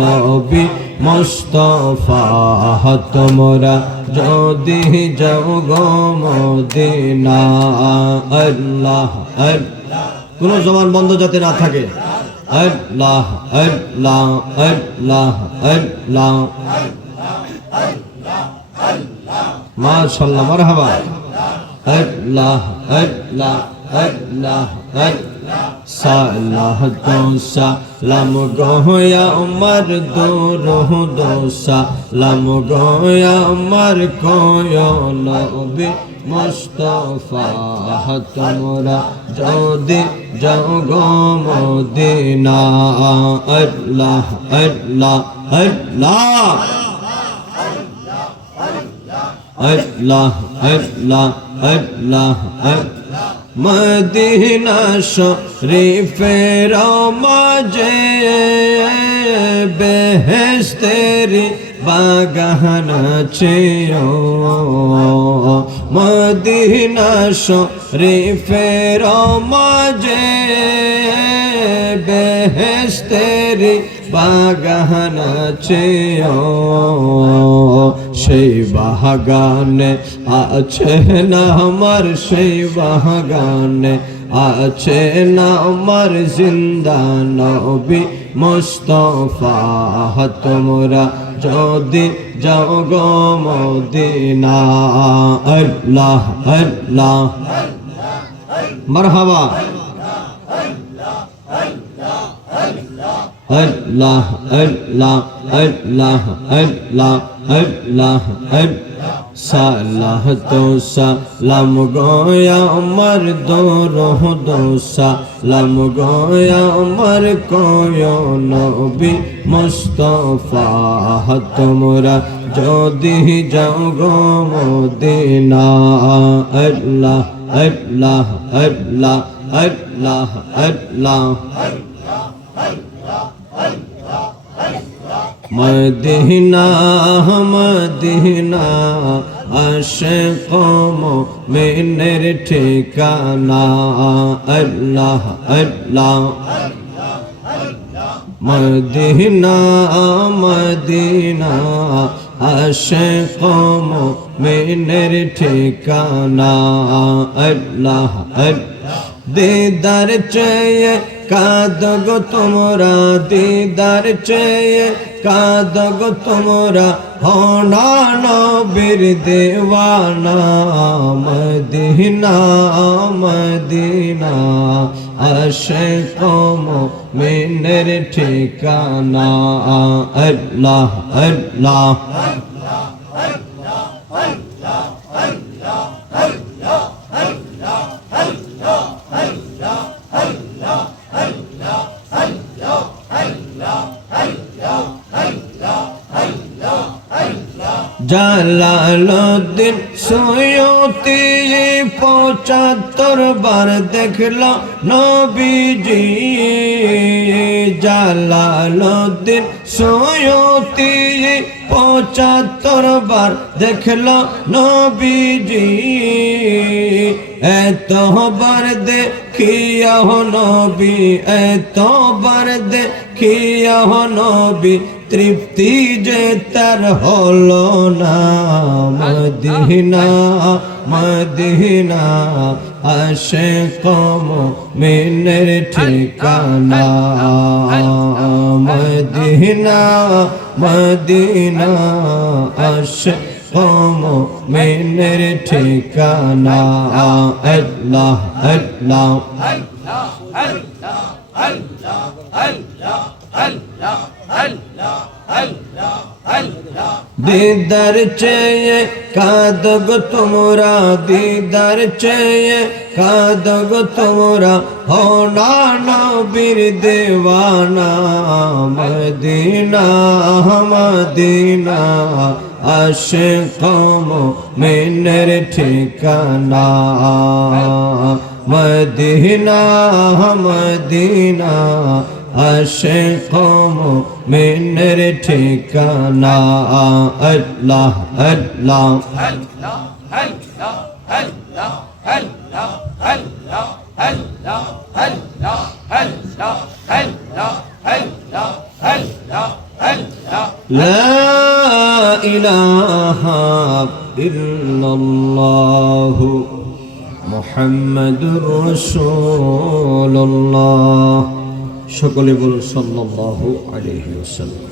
নবী মুস্তফা তোমরা যদি যাও আল্লাহ কোনো জবান বন্ধ যাতে না থাকে। আল্লাহ আল্লাহ আল্লাহ আল্লাহ। মাশাআল্লাহ মারহাবা। আল্লাহ আল্লাহ আল্লাহ আল্লাহ। সালাহ তো সালাম গয়া উমর দোরহ দোসা লাম গয়া উমর কয় নবী মুস্তফা তোমরা যদি যাও গো মদিনা আল্লাহ আল্লাহ আল্লাহ আল্লাহ আল্লাহ আল্লাহ মদিনা শরীফের মাঝে বেহেস্তেরি বাগান আছে। মদিনা শরীফের মাঝে বেহেস্তেরি বাগান আছে। সেই বাগানে আছে না আমার সেই বাগানে আছে না আমার জিন্দা নবী মুস্তফা। তোমরা যদি যাও গো মদিনা, আল্লাহ আল্লাহ। মারহাবা। আল্লাহ আল্লাহ আল্লাহ আল্লাহ আল্লাহ সালাহ তো সালাম গয়া আমার দোরহ দোসা লাম গয়া আমার কয় নবী মুস্তফা তোমরা যদি যাও গো মদিনা আল্লাহ আল্লাহ আল্লাহ আল্লাহ আল্লাহ মদিনা মদিনা আশক মেনের ঠিকানা আল্লাহ আল্লাহ মদিনা মদিনা আশক মেনের ঠিকানা আল্লাহ আল্লাহ দিদার চেয়ে কাদগ তোমরা দিদার চেয়ে, কাদগ তোমরা হনা নবীর দেওয়ানা, মদিনা মদিনা আশে কম মিনের ঠিকানা। আল্লাহ আল্লাহ। জালালুদ্দিন সৈয়তি পঁচাত্তর বার দেখল নবীজি। জালালুদ্দিন সৈয়তি পঁচাত্তর বার দেখল নবীজি। এতবার দেখিয়া নবী, এতবার দেখিয়া নবী তৃপ্তি যে তার হলো না। মদিনা মদিনা আসে কম মিনের ঠিকানা। মদিনা মদিনা আসে কম মিনের ঠিকানা আল্লাহ আল্লাহ। দিদার চেয়ে কাদগ তোমরা, দিদার চেয়ে কাদগ তোমরা, হনা নবীর দেওয়ানা মদিনা মদিনা, আসে কম মিনের ঠিকানা। মদিনা মদিনা عاشق من ارتكانا الله الله الله الله الله الله الله الله الله الله الله الله الله الله الله الله الله محمد رسول الله. সকলে বলুন সাল্লাল্লাহু আলাইহি ওয়াসাল্লাম।